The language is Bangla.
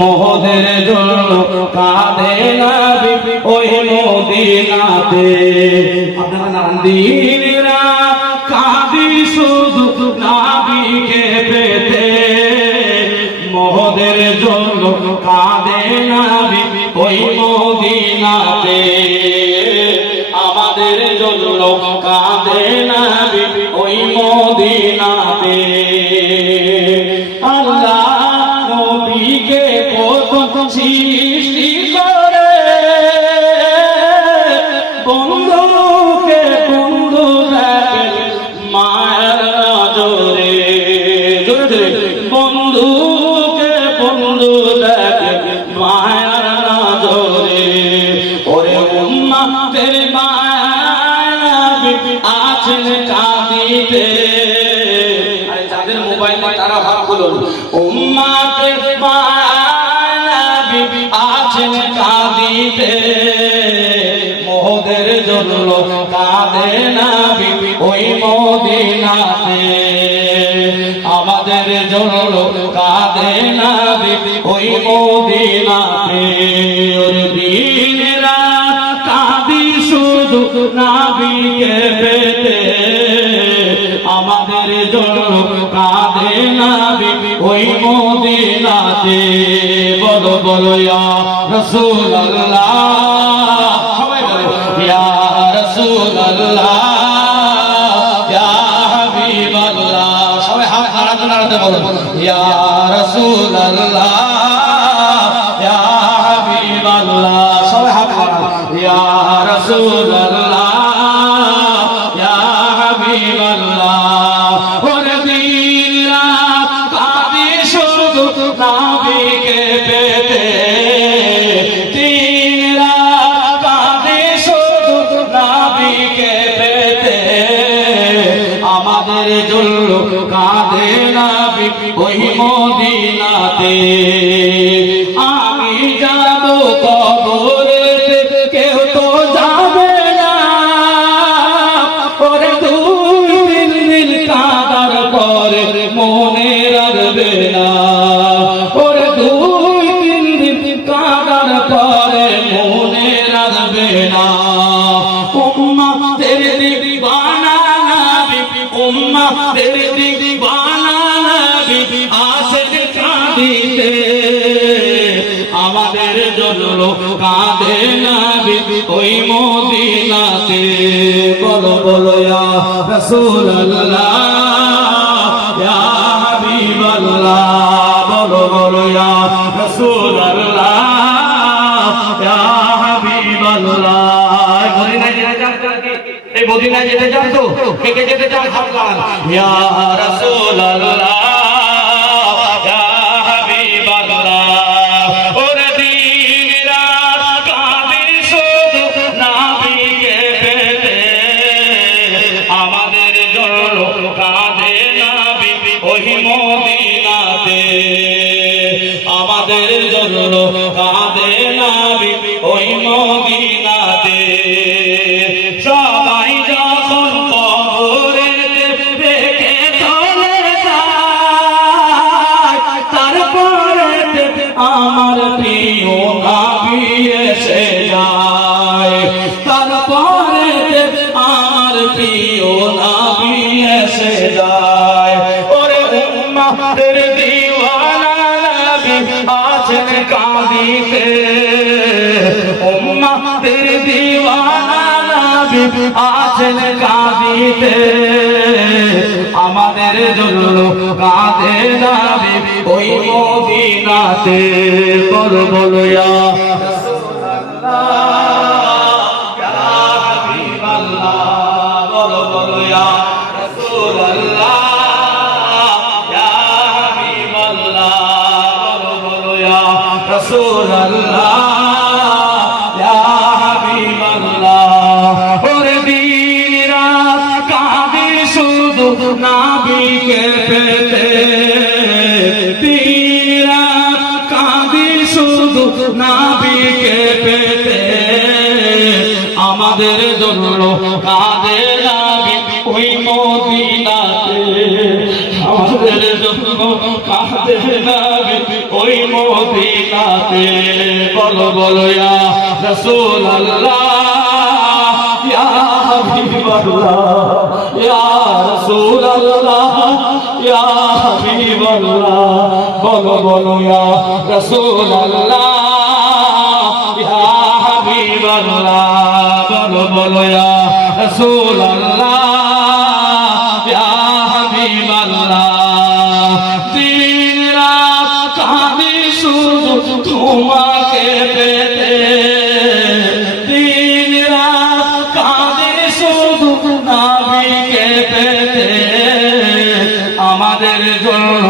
মোদের জন্য কাঁদে নবী ওই মদিনাতে। আপনারা নাম দিন রাত কাঁদি শুধু নবীকে পেতে, মোদের জন্য কাঁদে নবী ওই মদিনাতে। আমাদের জন্য কাঁদে নবী ওই মদিনাতে। আল্লাহ নবীকে কত সৃষ্টি করে, বন্ধুকে বন্ধু দেখে মায়ের নজরে। বন্ধুকে বন্ধু দেখে মায়ের নজরে। ওরে উম্মতের মায়াবী আছেন কাঁদিতে। আরে যাদের মোবাইলে তারা ভাব বলুন, উম্মতের মায়াবী আছেন কাঁদিতে, মোদের জন্য কাঁদে নবী ওই মদিনাতে। আমাদের জন্য কাঁদে নবী ওই মদিনাতে। ওরে দিন রাত কাঁদি শুধু নবীকে পেতে, আমাদের জন্য কাঁদে নবী ওই মদিনাতে। বলো বলো ইয়া রাসূলুল্লাহ, সবাই বলো ইয়া রাসূলুল্লাহ ইয়া হাবিবাল্লাহ। সবাই হাত নাড়াতে নাড়াতে বলো ইয়া রাসূলুল্লাহ ইয়া হাবিবাল্লাহ। সবাই হাত নাড়াতে ইয়া রাসূলুল্লাহ ইয়া হাবিবাল্লাহ। ওরে দিন রাত কাঁদি শুধু নবীকে পেতে, দিন রাত কাঁদি শুধু নবীকে পেতে, আমাদের জন্য কাঁদে নবী ওই মদিনাতে। আমি যাব কবরেতে কেউ তো যাবে না, ওরে দুই তিন দিন কাঁদার পরে মনে রাখবে না, ওরে দুই তিন দিন কাঁদার পরে মনে রাখবে না। উম্মতের দিওয়ানা নবী, উম্মতের দিওয়ানা নবী আসেন কাঁদিতে, আমাদের জন্য কাঁদে নবী ওই মদিনাতে। বলো বলো ইয়া রাসূলুল্লাহ ইয়া হাবিবাল্লাহ। বলো বলো ইয়া রাসূলুল্লাহ ইয়া হাবিবাল্লাহ। মদিনায় যেতে চান কি? এই মদিনায় যেতে চান তো? কে কে যেতে চান? হাত নাড়ান। ইয়া রাসূলুল্লাহ ইয়া হাবিবাল্লাহ। ওরে দিন রাত কাঁদি শুধু নবীকে পেতে, আমাদের জন্য কাঁদে নবী ওই মদিনাতে। আমাদের জন্য কাঁদে নবী ওই মদিনাতে। সবাই যখন কবরেতে রেখে চলে যায়, তারপরে আমার প্রিয় নবী এসে যায়, তারপরে আমার প্রিয় নবী এসে যায়। ওরে উম্মতের দিওয়ানা নবী আছেন কাঁদিতে, উম্মতের দিওয়ানা নবী আছেন কাঁদিতে, আমাদের জন্য কাঁদে নবী ওই মদিনাতে। বলো বলো ইয়া রাসূলুল্লাহ ইয়া হাবিবাল্লাহ। বলো বলো ইয়া রাসূলুল্লাহ ইয়া হাবিবাল্লাহ। বলো বলো ইয়া রাসূলুল্লাহ ইয়া হাবিবাল্লাহ। ওরে দিন রাত কাঁদি শুধু নবীকে পেতে, দিন রাত কাঁদি শুধু নবীকে পেতে, আমাদের জন্য কাঁদে নবী ওই মদিনাতে। আমাদের জন্য কাঁদে নবী ওই মদিনাতে বলো বলো ইয়া রাসূলুল্লাহ ইয়া হাবিবাল্লাহ ইয়া রাসূলুল্লাহ ইয়া হাবিবাল্লাহ বলো বলো ইয়া রাসূলুল্লাহ ইয়া হাবিবাল্লাহ বলো বলো ইয়া রাসূলুল্লাহ ইয়া হাবিবাল্লাহ দিন রাত কাঁদি শুধু তোমাকে পেতে দিন রাত কাঁদি শুধু নবীকে পেতে আমাদের জন্য